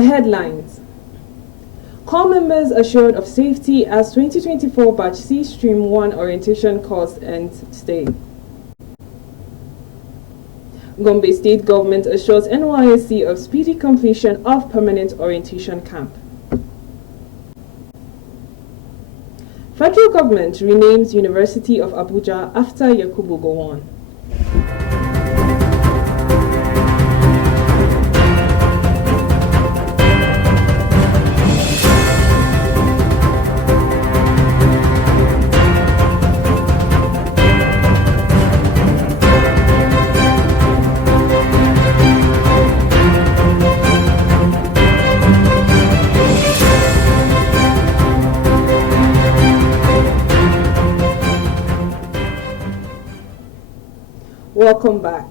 The headlines. Corps members assured of safety as 2024 Batch C Stream 1 orientation course ends stay. Gombe State Government assures NYSC of speedy completion of permanent orientation camp. Federal government renames University of Abuja after Yakubu Gowon. Welcome back.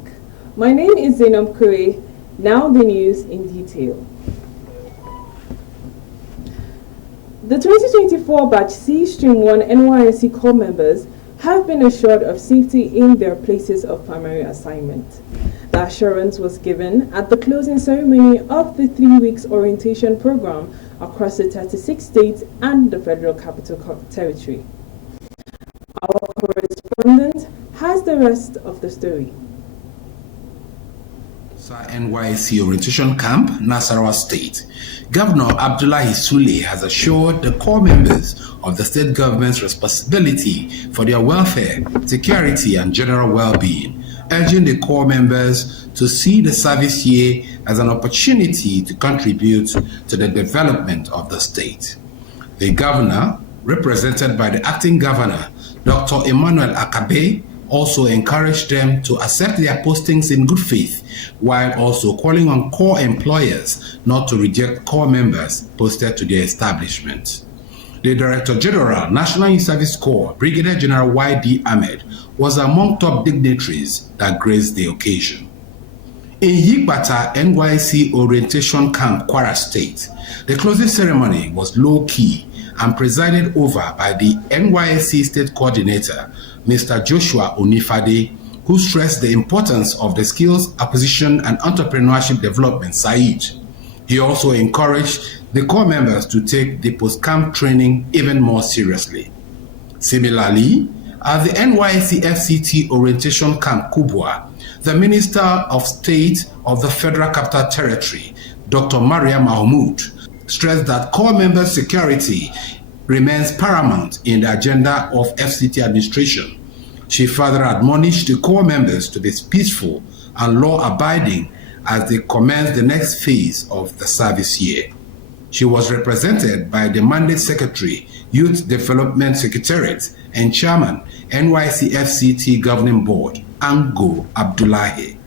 My name is Zainab Kure. Now the news in detail. The 2024 Batch C Stream 1 NYSC Corps members have been assured of safety in their places of primary assignment. The assurance was given at the closing ceremony of the 3 weeks orientation program across the 36 states and the Federal Capital Territory. Our correspondent has the rest of the story. NYSC Orientation Camp, Nasarawa State. Governor Abdullahi Sule has assured the core members of the state government's responsibility for their welfare, security, and general well-being, urging the core members to see the service year as an opportunity to contribute to the development of the state. The governor, represented by the acting governor, Dr. Emmanuel Akabe, also encouraged them to accept their postings in good faith, while also calling on core employers not to reject core members posted to their establishment. The Director General, National Youth Service Corps, Brigadier General Y.D. Ahmed, was among top dignitaries that graced the occasion. In Yigbata NYSC Orientation Camp, Kwara State, the closing ceremony was low-key and presided over by the NYSC State Coordinator, Mr. Joshua Onifade, who stressed the importance of the skills acquisition and entrepreneurship development SAID. He also encouraged the core members to take the post-camp training even more seriously. Similarly, at the NYSC FCT Orientation Camp Kubwa, the Minister of State of the Federal Capital Territory, Dr. Maria Mahmoud, stressed that core members' security remains paramount in the agenda of FCT administration. She further admonished the core members to be peaceful and law-abiding as they commence the next phase of the service year. She was represented by the Mandate Secretary, Youth Development Secretariat, and Chairman, NYSC FCT Governing Board, Ango Abdullahi.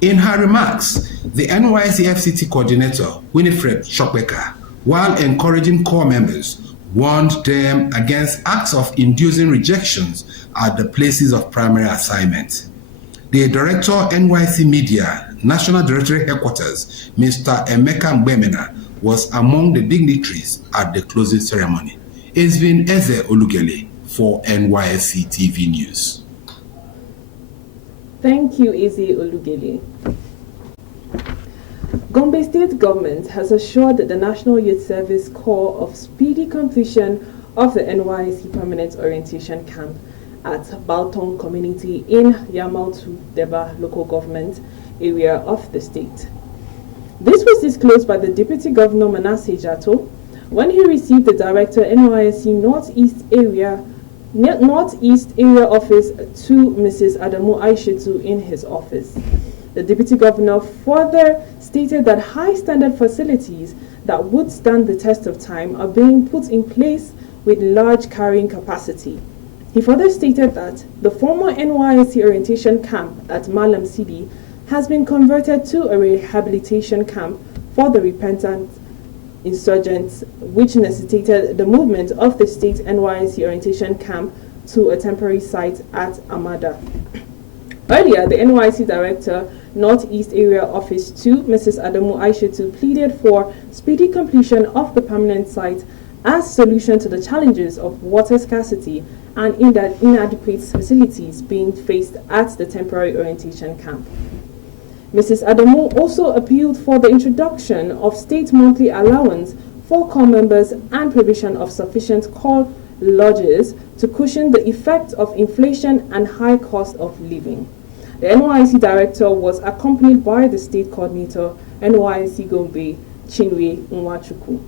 In her remarks, the NYSC FCT Coordinator, Winifred Shokweka, while encouraging core members, warned them against acts of inducing rejections at the places of primary assignment. The Director, NYSC Media, National Directorate Headquarters, Mr. Emeka Mbemena, was among the dignitaries at the closing ceremony. It's been Eze Olugele for NYSC TV News. Thank you, Eze Olugele. Gombe State Government has assured the National Youth Service Corps of speedy completion of the NYSC Permanent Orientation Camp at Balton Community in Yamaltu Deba Local Government area of the state. This was disclosed by the Deputy Governor Manasseh Jato when he received the Director NYSC Northeast Area Office to Mrs. Adamu Aishetu in his office. The Deputy Governor further stated that high standard facilities that would stand the test of time are being put in place with large carrying capacity. He further stated that the former NYSC orientation camp at Malam Sidi has been converted to a rehabilitation camp for the repentant insurgents, which necessitated the movement of the state NYSC orientation camp to a temporary site at Amada. Earlier, the NYSC Director, Northeast Area Office 2, Mrs. Adamu Aishetu, pleaded for speedy completion of the permanent site as solution to the challenges of water scarcity and inadequate facilities being faced at the temporary orientation camp. Mrs. Adamu also appealed for the introduction of state monthly allowance for corps members and provision of sufficient corps lodges to cushion the effect of inflation and high cost of living. The NYSC director was accompanied by the state coordinator, NYSC Gombe, Chinwe Nwachukwu.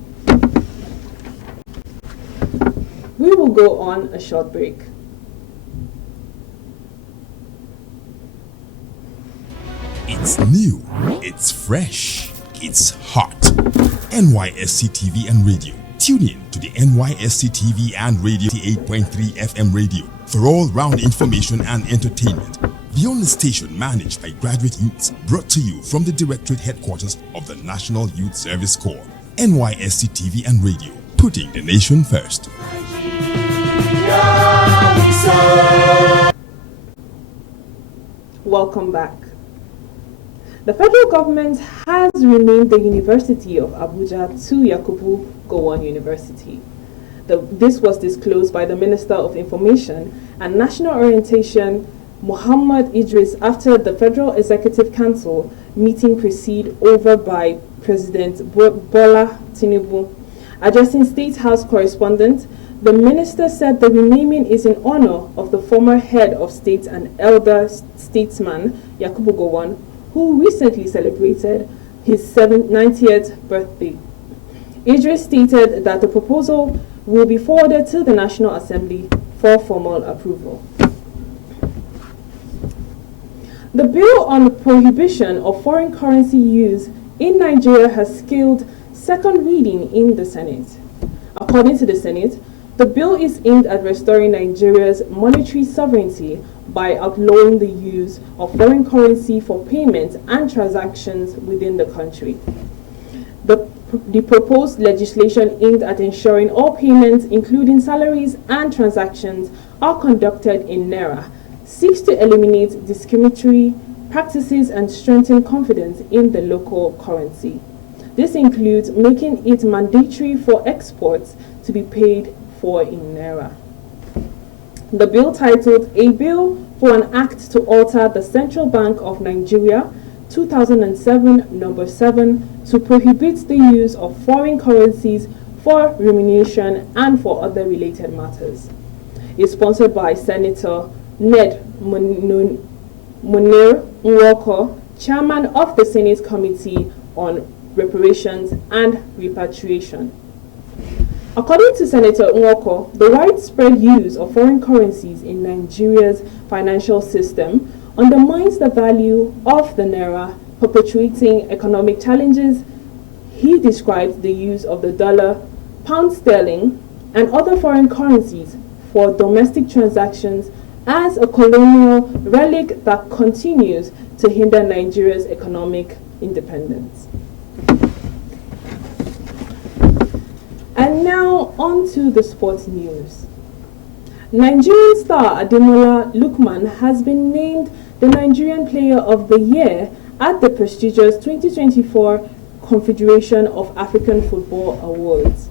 We will go on a short break. It's new, it's fresh, it's hot. NYSC TV and radio. Tune in to the NYSC TV and radio 88.3 FM radio for all-round information and entertainment. The only station managed by graduate youths, brought to you from the Directorate Headquarters of the National Youth Service Corps. NYSC TV and radio, putting the nation first. Welcome back. The federal government has renamed the University of Abuja to Yakubu Gowon University. This was disclosed by the Minister of Information and National Orientation, Muhammad Idris, after the Federal Executive Council meeting proceeded over by President Bola Tinubu. Addressing State House correspondent, the minister said the renaming is in honor of the former head of state and elder statesman, Yakubu Gowon, who recently celebrated his 90th birthday. Idris stated that the proposal will be forwarded to the National Assembly for formal approval. The bill on prohibition of foreign currency use in Nigeria has scaled second reading in the Senate. According to the Senate, the bill is aimed at restoring Nigeria's monetary sovereignty by outlawing the use of foreign currency for payments and transactions within the country. The proposed legislation aimed at ensuring all payments, including salaries and transactions, are conducted in Naira, seeks to eliminate discriminatory practices and strengthen confidence in the local currency. This includes making it mandatory for exports to be paid for in Naira. The bill, titled A Bill for an Act to Alter the Central Bank of Nigeria 2007 number 7 to prohibit the use of foreign currencies for remuneration and for other related matters, is sponsored by Senator Ned Munir Nwoko, chairman of the Senate Committee on Reparations and Repatriation. According to Senator Nwoko, the widespread use of foreign currencies in Nigeria's financial system undermines the value of the Naira, perpetuating economic challenges. He described the use of the dollar, pound sterling, and other foreign currencies for domestic transactions as a colonial relic that continues to hinder Nigeria's economic independence. And now on to the sports news. Nigerian star Ademola Lookman has been named the Nigerian Player of the Year at the prestigious 2024 Confederation of African Football Awards.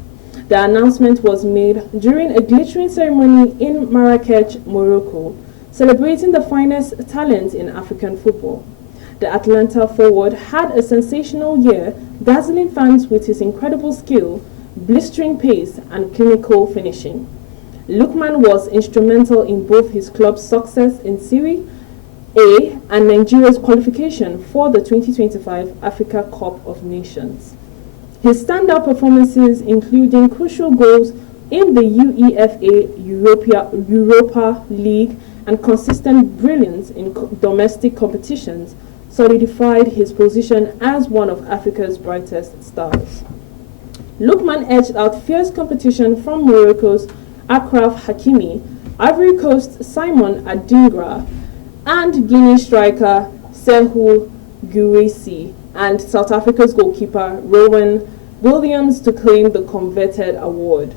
The announcement was made during a glittering ceremony in Marrakech, Morocco, celebrating the finest talent in African football. The Atlanta forward had a sensational year, dazzling fans with his incredible skill, blistering pace, and clinical finishing. Lookman was instrumental in both his club's success in Serie A and Nigeria's qualification for the 2025 Africa Cup of Nations. His standout performances, including crucial goals in the UEFA Europa League and consistent brilliance in domestic competitions, solidified his position as one of Africa's brightest stars. Lookman edged out fierce competition from Morocco's Achraf Hakimi, Ivory Coast's Simon Adingra, and Guinea striker Serhou Guirassy, and South Africa's goalkeeper Rowan Williams to claim the coveted award.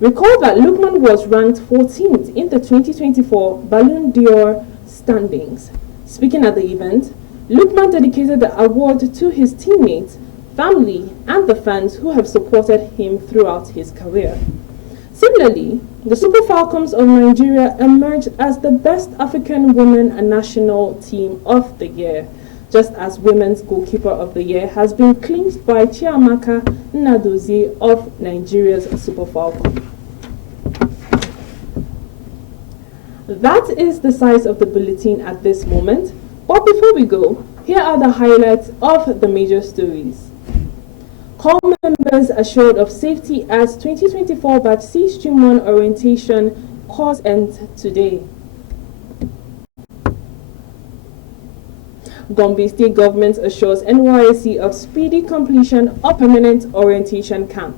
Recall that Lookman was ranked 14th in the 2024 Ballon d'Or standings. Speaking at the event, Lookman dedicated the award to his teammates, family, and the fans who have supported him throughout his career. Similarly, the Super Falcons of Nigeria emerged as the best African women national team of the year, just as Women's Goalkeeper of the Year has been clinched by Chiamaka Nnadozie of Nigeria's Super Falcons. That is the size of the bulletin at this moment. But before we go, here are the highlights of the major stories. Corps members assured of safety as 2024 Batch C Stream 1 orientation course ends today. Gombe State Government assures NYSC of speedy completion of permanent orientation camp.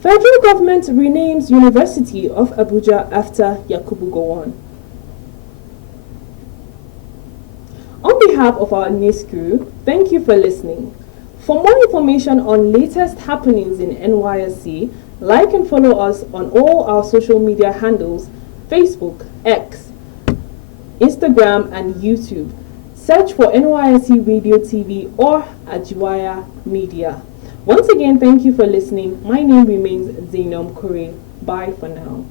Federal government renames University of Abuja after Yakubu Gowon. On behalf of our news crew, thank you for listening. For more information on latest happenings in NYSC, like and follow us on all our social media handles, Facebook, X, Instagram, and YouTube. Search for NYSC Radio TV or Ajiwaya Media. Once again, thank you for listening. My name remains Zainom Kure. Bye for now.